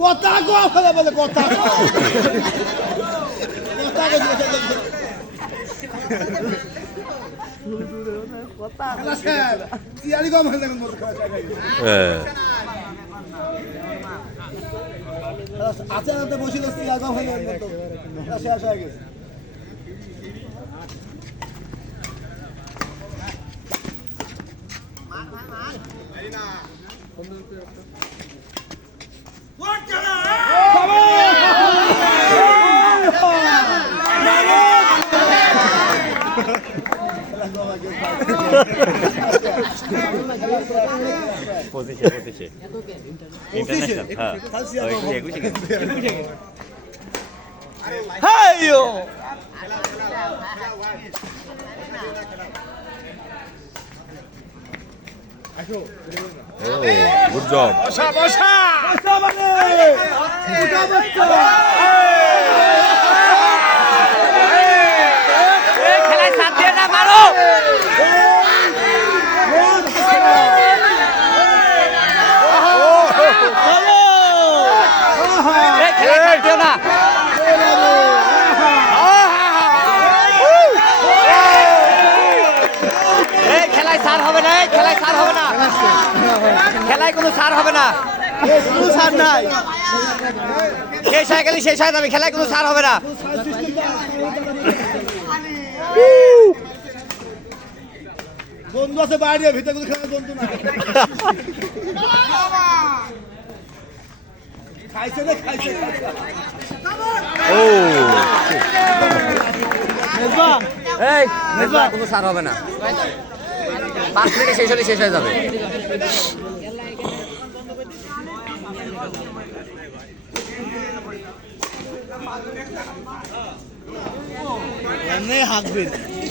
কথা গো বলে বলে কথা কথা তিয়ালি কম হয়ে যাবে মোর খাওয়া আচ্ছা না তো বসিল তিয়ালি কম হয়ে যাবে তো শেষ হয়ে গেছে গুড জব খেলায় সাথ দিয়ে না মারো খেলায় সাথ দিও না খেলায় সার হবে না খেলায় সার হবে না খেলায় কোনো সার হবে না কোনো ছাড় নাই শেষ হয়ে গেলে শেষ হয়ে যাবে খেলায় কোনো সার হবে না বন্ধু আছে বাইরে ভিতরে কোনো খেলার বন্ধু না খাইছে না খাইছে এই মেজবা কোনো সার হবে না 5 মিনিটে শেষ হলে শেষ হয়ে যাবে এমনি হাঁকবেন